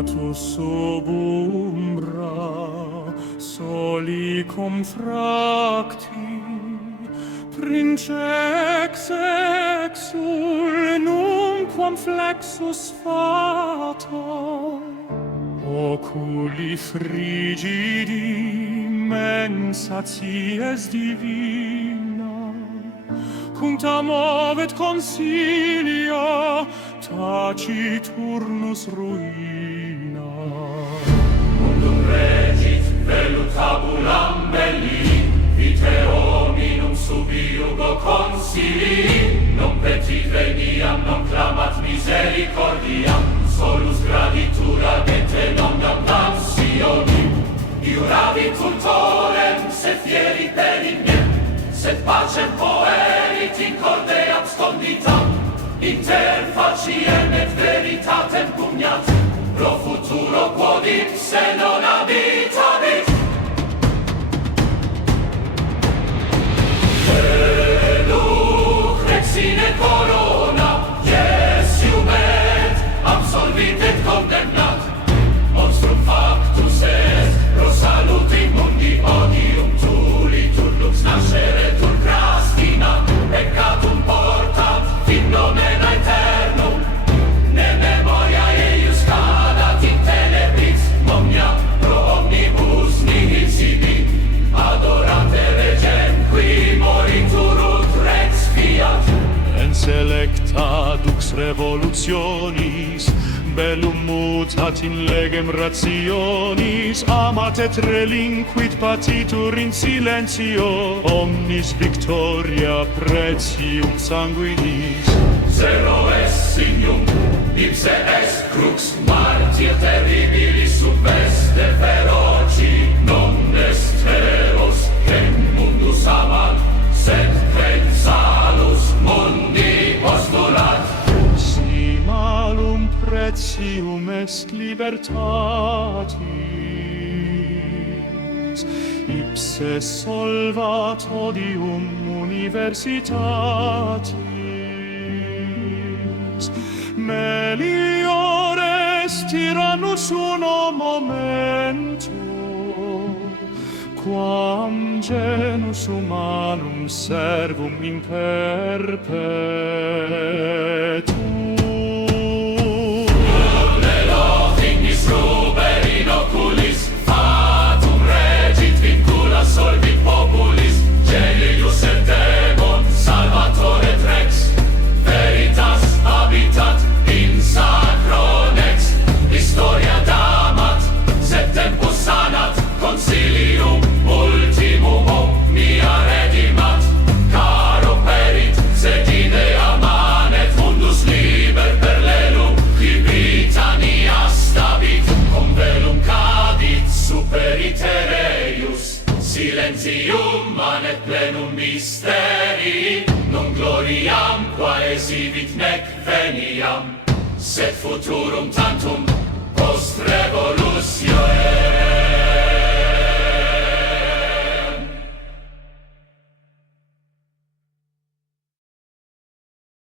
natus sub umbra soli confracti, princeps exul numquam flexus fata, oculi frigidi mensaties divina, cuncta movet consilia taciturnus ruina. Mundum regit velut tabulam belli, vitae hominum sub iugo consili, non petit veniam, non clamat misericordiam, solus graditura dente non damnationem. Iuravi cultorem, sed fieri per ignem, sed pacem poerit in corde absconditam, inter faciem et veritatem pugnat, pro futuro quod ipse non habitabit. Lucrec sine corona, Iesium et absolvit et condemnat, monstrum factus est, pro saluti mundi odium tulitur lux nasceretur crastina, peccatum portat, fit nomena aeternum, ne memoria eius cadat in tenebris, omnia pro omnibus nihil sibi, adorate regem qui moritur ut rex fiat. En selecta dux revolutionis, bellum mutat in legem rationis, amat et relinquit patitur in silentio, omnis victoria pretium sanguinis. Zero est signum, ipse est crux martyr terribilis subveste feroci, non est teros, quem mundus amat, sed quem salus mundi postulat. Si malum pretium est libertatis, ipse solvat odium universitatis. Melior est tyrannus uno momento, quam genus humanum servum in perpetuum. Nullo ignis ruber in oculis, fatum regit vincula solvit populis, genius et demon salvatore rex, veritas habitat in sacro nex, historia damat, sed tempus sanat, concilium ultimum omnia redimat, caro perit, sed idea manet, mundus liber per lelum, qui Britannia stabit, cum velum cadit superit ereius, silentium manet plenum mysteri, non gloriam quae esivit nec veniam, sed futurum tantum post revolutio